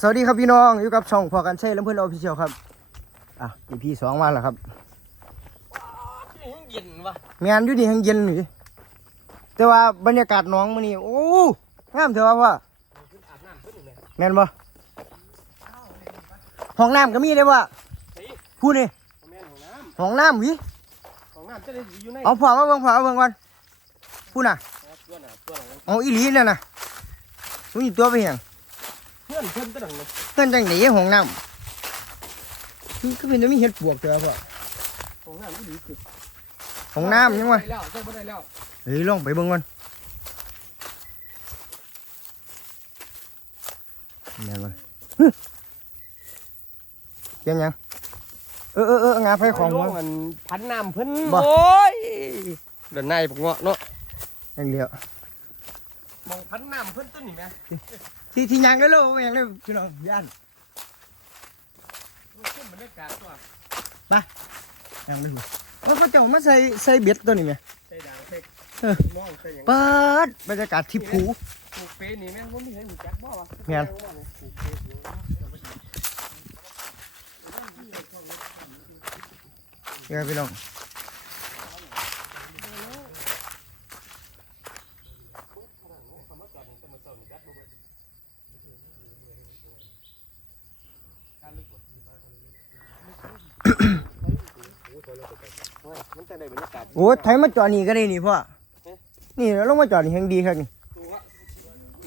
สวัสดีครับพี่น้องอยู่กับช่องพอกันใช่ลำเพื่อนออฟฟิเชียลครับ อะ EP สองมาแล้วครับเย็นวะแมนอยู่นี่ทั้งเย็นหนิแต่ว่าบรรยากาศหน้องมื้อนี้โอ้งามเถอะว่าพ่อขึ้นอาบน้ำขึ้นเลยแมนบ่ห้องน้ำก็มีเลยว่ะสิพูดนี่แม่ของน้ห้องน้ำวิำของน้ำจะได้อยู่ในเอาพ่อมาเบิ่งพ่อมาเบิ่งก่อนพูดน่ะตัวน่ะตัวน่ะเอาอีหลีนั่นน่ะมึงอยู่ตัวไปหยัง เพื่อนเพื่อนก็ดังเลยเพื่อนจังไหนห้องน้ำนี่ก็เป็นจะมีเห็ดปวกเถอะพ่อของน้ำก็ดีคือห้องน้ำยังวะได้แล้วเจ้าบ่ได้แล้วเฮ้ยลองไปเบิ่งก่อนแม่นบ่ฮึเสียงหยังเออเออเอองาไฟของลมังมันพันน้ำเพิ่นบ่โอ้ยเดินในปกเงาะเนาะอย่างเดียว มองพันน้ำเพิ่นต้นนี่ไหมที่ที่ยังได้โลว่ายังได้พี่น้องย่านขึ้นบรรยากาศตัวยังได้หูเออเขาเจ้ามาใส่ใส่เบ็ดตัวนี้ไหมใส่ด่างใส่เออมองใส่หยังเปิดบรรยากาศที่ภูปลูกเปรย์นี่แม่งผมไม่เห็นหูจักบ่วะแม่นปลูกเปรย์อยู่เนี่ยพี่น้อง มันจะได้บรรยากาศโอ้ยไทยมาจอดนี่ก็ได้นี่พ่อ นี่เราลงมาจอดนี่แห่งดีครับนี่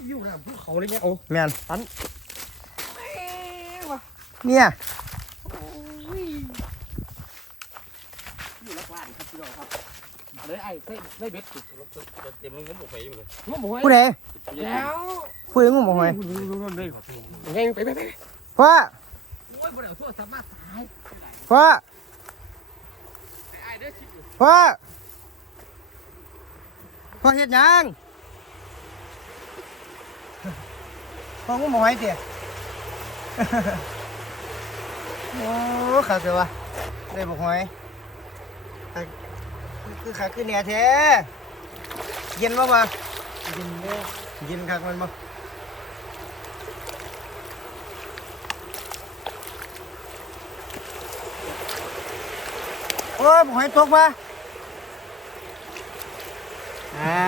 อยู่น้ำภูเขาเลยเนี่ยโอ้แม่นเอ๊ะวะเนี่ยอยู่รักหลานครับพี่น้องครับเอาเลยไอ้ใส่ใส่เบ็ดสิเต็มเลยงั้นผมไปอยู่เลยงมหอยผู้ใดแล้วผู้ใดงุ่มบ่หอยไงไปไปไปพ่อโอ้ยบ่ได้เอาโทรศัพท์มาตายพ่อ ไอ้เด้อชิบอยู่ พ่อพ่อเฮ็ดยังพ่องุ่มอยเตี๋ยโอ้ขาดเลยวะได้บ่หอยคือขาคือแหน่แท้เย็นบ่วะกินเนี่ยยินคักมันบ่ โอ้ยหอยตกมาอ่า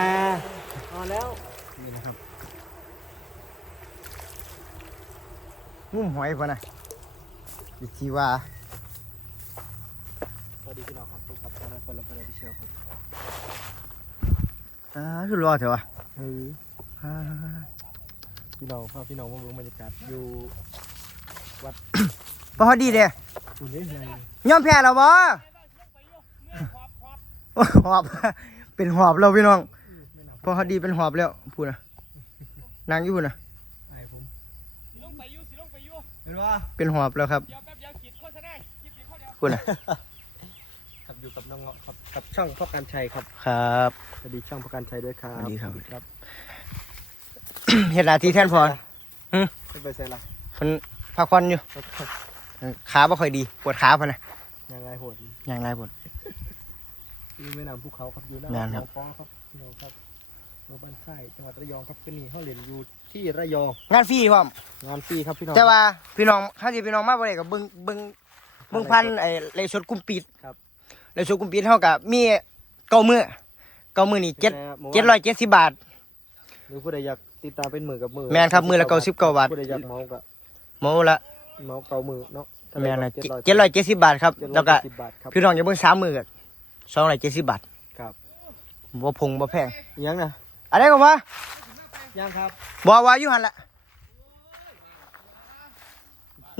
พอแล้วนี่นะครับงุ่มหอยป่ะนะอีกทีว่าสวัสดีพี่น้องครับทุกครับทางคนละคนละพี่เชียวครับอ่าคือรอเถอะวะเฮ้ยอ่าพี่น้องครับพี่น้องมาเบิ่งบรรยากาศอยู่พอดีเด้อุ่นนี่ไงยอมแพ้แล้วบ่โอ้ย หอบ เป็นหอบแล้วพี่น้อง พอดีเป็นหอบแล้วพูดนะนางอยู่พูดนะไอ้ผมสิลงไปอยู่สิลงไปอยู่เห็นว่าเป็นหอบแล้วครับเดี๋ยวแป๊บเดียวขีดโฆษณาคลิปนี้ข้อเดียวพูดนะครับอยู่กับน้องเงาะครับกับช่องพ่อการชัยครับ ครับสวัสดีช่องพ่อการชัยด้วยครับสวัสดีครับครับเฮ็ดหน้าที่แทนพอไม่ไปใส่ละเพิ่นพักผ่อนอยู่ขาบ่ค่อยดี ปวดขาเพิ่นน่ะงานไรโหดอย่างไรปวด อยู่แม่น้ำภูเขาครับอยู่หน้าแม่นครับหนองป้อครับพี่น้องครับโรบ้านค่ายจังหวัดระยองครับที่นี่เขาเรียนอยู่ที่ระยองงานฟรีพร้อมงานฟรีครับพี่น้อง แต่ว่าพี่น้องถ้าสิพี่น้องมาบ่ได้ก็เบิ่งเบิ่งเบิ่งพันไอ้เลขสดกลุ่มปิดครับเลขสดกลุ่มปิดเฮาก็มีเก้ามื้อเก้ามื้อนี่เจ็ดเจ็ดร้อยเจ็ดสิบบาท หรือผู้ใดอยากติดตามเป็นมือกับมือแม่นครับมื้อละ99บาท ผู้ใดอยากเมากับโมละเมาเก่ามือเนาะแม่นละเจ็ดร้อยเจ็ดสิบบาทครับ แล้วก็สิบบาทครับ พี่น้องอย่าเบิ่งสามมื้อก็ สองร้อยเจ็ดสิบบาทครับบ่พงบ่แพงยังนะอะไรก็ว่ายังครับบ่ว่าอยู่หั่นล่ะ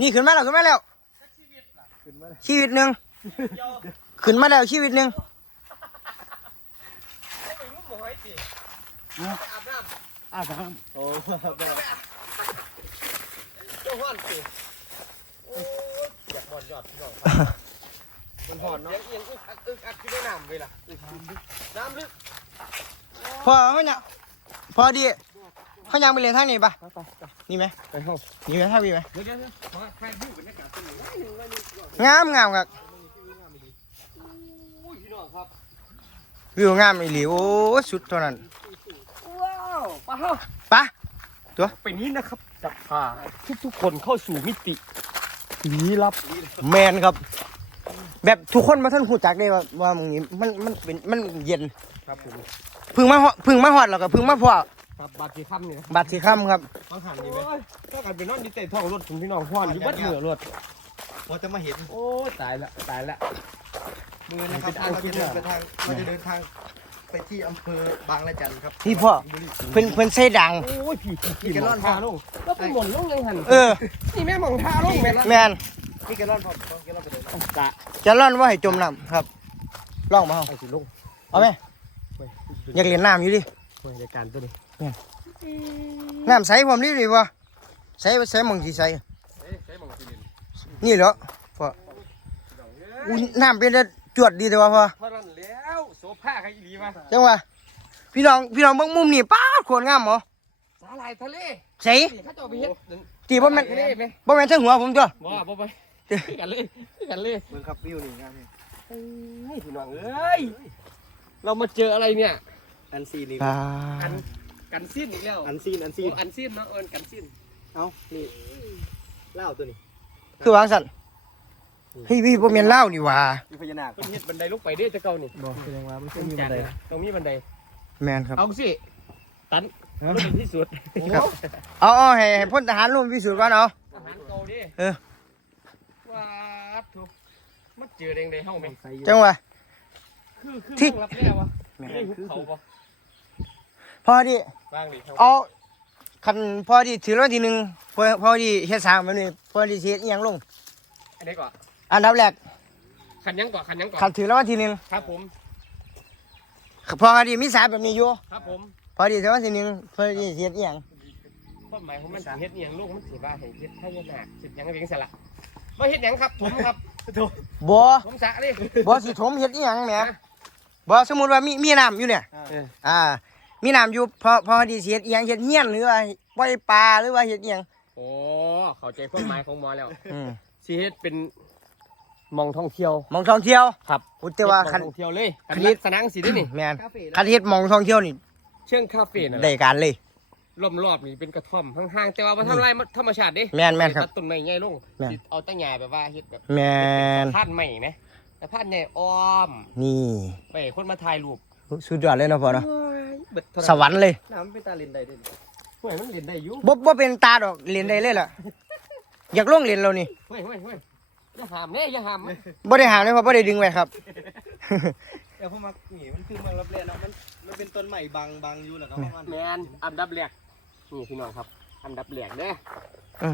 นี่ขึ้นมาแล้วขึ้นมาแล้วขึ้นมาเลยชีวิตหนึ่งขึ้นมาแล้วชีวิตหนึ่งอะครับโอ้แบบเจ้าห้อนสิอยากบอลยอดพี่น้องครับ มันหอนเนาะเสียงเอียงอึกอักอึกอักที่ได้น้ำเวลาน้ำลึกพอเขาเนี่ยพอดีเขายังไปเรียนทางนี้ปะไปไปไปนี่ไหมไปห้องนี่ไหมทางนี้ไหมเดี๋ยวเดี๋ยวเดี๋ยวมาแฟนพี่บรรยากาศเป็นยังไงหนึ่งเลยนี่งามงามครับอุ้ยพี่น้องครับวิวงามอีหลีโอ้สุดเท่านั้นว้าวป้าเฮ้าปะเป็นนี้นะครับจะพาทุกๆคนเข้าสู่มิติลี้ลับแมนครับ แบบทุกคนมาท่านหูจักได้ว่าว่ามึงนี้มันมันเป็นมันเย็นครับผมเพึ่งมาฮอดเพึ่งมาฮอดแล้วก็เพึ่งมาพอครับบาดที่ค่ำเนี่ยบัตรสีค่ำครับ ต้องหันนี่ไหมก็กันเป็นนอนดีเตะท้องรถถึงพี่น้องพ่อนอยู่บัดเหนือรถพอจะมาเห็นโอ้ตายละตายละมือนะครับเราจะเดินไปทางเราจะเดินทางไปที่อำเภอบางละจันครับพี่พ่อ เพิ่นเพิ่นใส่ดัง โอ้ยพี่พี่พี่หมองท่าลงแล้วเป็นหมองลงยังหันเออนี่แม่หมองท่าลงแม่แมน นี่แกลอนพอแกลอนไปเลยกะจะร่อนว่าให้จมน้ำครับลองมาเอาเอาสิลงเอาไหมไปอยากเล่นน้ำอยู่ดิไปรายการตัวนี้น้ำใสผมนี่ดิวะใสใสหมองสีใสใช้หมองสิลินนี่เหรอพ่ออุ้ยน้ำเป็นแต่จวดดีแต่ว่าพ่อเพราะนั้นแล้วโซฟาใครอีหลีมาจังหวะพี่น้องพี่น้องเบิ่งมุมนี่ป้าดโคตรงามเหรอสาหร่ายทะเลใสนี่เขาจะเอาไปเฮ็ดตีบ่แม่นทะเลไหมบ่แม่นเทั้งหัวผมจ้ะบ่บ่ไป คือกันเลยคือกันเลยเมืองครับวิวนี่ครับเฮ้ยพี่น้องเอ้ยเรามาเจออะไรเนี่ย อันซีนี่ปากันดกันสิ้นอีกแล้วอันซีนอันซีโอ้นอันสิ้นเนาะเอิญกันสิ้นเอ้านี่เล่าตัวนี้คือวางสั่นเฮ้ยพี่บ่แม่นเล่าวนี่หว่ามีพญานาคเพิ่นเฮ็ดบันไดลงไปเด้อจะเก่านี่บอกแสดงว่ามันเพิ่นจัดนะตรงนี้บันไดแม่นครับเอาสิตันรถถึงที่สุดครับเอาเอาให้ให้พลทหารร่วมพิสูจน์ก่อนเอาอาหารเก่าดิเออว้าดทุกมัน เจอแดงในห้องไหมใส่อยู่จังหวะ คือคือที่เมืองรับแน่วะแม่นนี่หุบเขาปะพอดีบ้างดิเขาเอาคันพอดีถือรางวัลที่หนึ่งพอพอดีเฮ็ดสร้างแบบนี้พอดีสิเฮ็ดอิหยังลง อันนี้ก่อนอันดับแรกขันยังก่อนขันยังก่อนคันถือรางวัลที่หนึ่งครับผม พอดีมีสายแบบนี้อยู่ครับผมพอดีถือรางวัลที่หนึ่งพอดีสิเฮ็ดอิหยังความหมายของมันสิเฮ็ดเอียงลูกมันสิว่าให้เฮ็ดให้ยนาสิยังให้เพียงสละว่าเฮ็ดหยังครับผมครับ บ่ผมสะดิบ่สิถมเฮ็ดอิหยังแหมบ่สมมุติว่ามีมีน้ำอยู่เนี่ยเอออ่า มีน้ำอยู่พอพอดีสิเฮ็ดอิหยังเฮ็ดเฮียนหรือว่าปล่อยปลาหรือว่าเฮ็ดอิหยังโอ้เข้าใจความหมายของหมอแล้วอืมสิเฮ็ดเป็นหมองท่องเที่ยวหมองท่องเที่ยวครับอุยแต่ว่าคันเฮ็ดหม้องท่องเที่ยวเลยคัคันนนี้ลักษณะสิเด้อนี่ แม่นคาเฟ่คันเฮ็ดหมองท่องเที่ยวนี่เชิงคาเฟ่นั่นแหได้ละการเลย ล้อมรอบนี่เป็นกระท่อมห่างๆแต่ว่าบ่ทำลายธรรมชาติเด้แม่นแม่นครับตัดต้นไม้ใหญ่ลงแม่น สิเอาแตั้งหญ้าแบบว่าเฮ็ดแบบแม่นพานใหม่ไหมแต่พานใหญ่อ้อมนี่ไปให้คนมาถ่ายรูปสุดยอดเลยเนาะพ่อเนาะเบิดเท่าไหสร่วรรค์เลยน้ำเป็นตาลินใดด้วยเฮ้ยมันเล่นได้อยู่บ่บ่เป็นตาดอกเรียนได้เลยล่ะ อยากลงเรียนเรานี่เฮ้ยเฮ้ยเฮ้ยอย่าหามแน่อย่าหามบ่ได้หามเลยเพราะบ่ได้ดึงไว้ครับ แต่พวกมักนี่มันคือเมืองรับแลเนาะมันมันเป็นต้นใหม่บางบางอยู่แล้วก็ประมาณแมนอันดับแรก นี่พี่น้องครับอันดับแรกเด้อ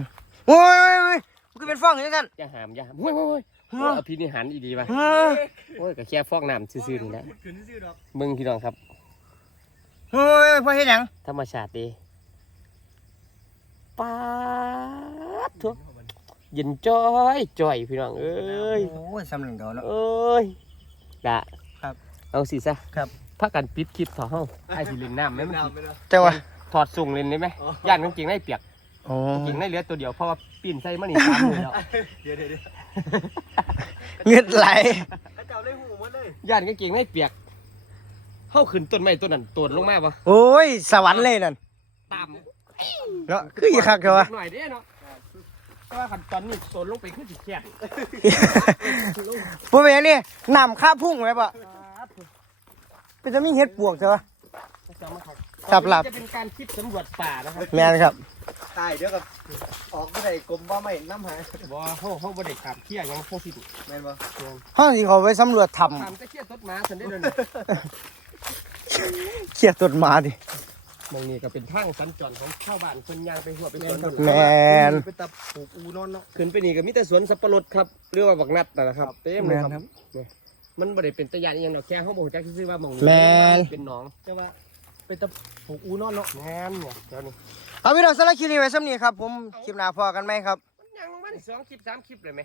โอ้ยโอ้ยโอ้ยมันก็เป็นฟองอย่างนั้นอย่าหามอย่าหามเฮ้ยเฮ้ยเฮ้ยฮะโอ้อภินิหารอีดีว่ะเฮ้ยโอ้ยก็แค่ฟอกน้ำซื่อๆนี่แหละขึ้นซื่อๆดอกมึงพี่น้องครับโอ้ยพ่อเฮ็ดหยังธรรมชาติดีป๊าดทุกเย็นจ้อยจ้อยพี่น้องเอ้ยโอ้ยสำนึกเขาเนาะเอ้ยละครับ เอาสิซะครับพักกันปิดคลิปต่อเฮ้าไอ้สิเล่นน้ำไหมมันสิน้ำไม่ได้จังหวะ ถอดส่งเล่นได้ไหมอ๋อ ย่านกางเกงในเปียกโอ้กางเกงในเหลือตัวเดียวเพราะว่าปีนใส่มันนี่สามมือแล้วเดี๋ยวเดี๋ยวเดี๋ยวเงือดไหลถ้าเจ้าได้หูหมดเลยย่านกางเกงในเปียกเข้าขึ้นต้นไม้ต้นนั้นตนลงมาปะโอ้ย สวรรค์เลยนั่นตามเนาะคืออีคักเถอะวะ หน่อยเด้เนาะแต่ว่าขันตอนนี้ตนลงไปขึ้นสิแคบบ่เป็นหยังนี่น้ำข้าพุ่งไว้ปะเป็นจะมีเฮ็ดปวกเถอะวะค รับหลับจะเป็นการคลิปสำรวจป่านะครับแม่นครับตายเดี๋ยวกับออกไม่ได้กลมว่าไม่น้ำหายบ่เขาเขาบ่ได้ขามเขี้ยหยังพวกสิแม่นบ่ห้องที่เขาไปสำรวจถ้ขามจะเขี้ยต้นไม้สันได้เดินำเครียดต้นมาดิ มองนี่ก็เป็นทางสัญจรของชาวบ้านคนยางไปหัวไปสวนแมนเป็นตาปลูกอูนอนเนาะขึ้นไปนี่ก็มีแต่สวนสับปะรดครับเรียกว่าบักนัดนั่นแหละครับเต็มแมเลยนครับครับมันบ่ได้เป็นตะยานอหยังดอกแค่เขาบอกจักซื่อๆว่าหมองนี้แม่น เป็นหนองแต่ว่า เป็นตาปลูกอูนอนเนาะแม่นเนี่ยเดี๋ยวนี้เอาพี่น้องสารบคลิปนี้ไว้สำนี้ครับ ผมคลิปหน้าพอกันไหมครับ มันยังลงมาได้สองคลิปสามคลิปเลยไหม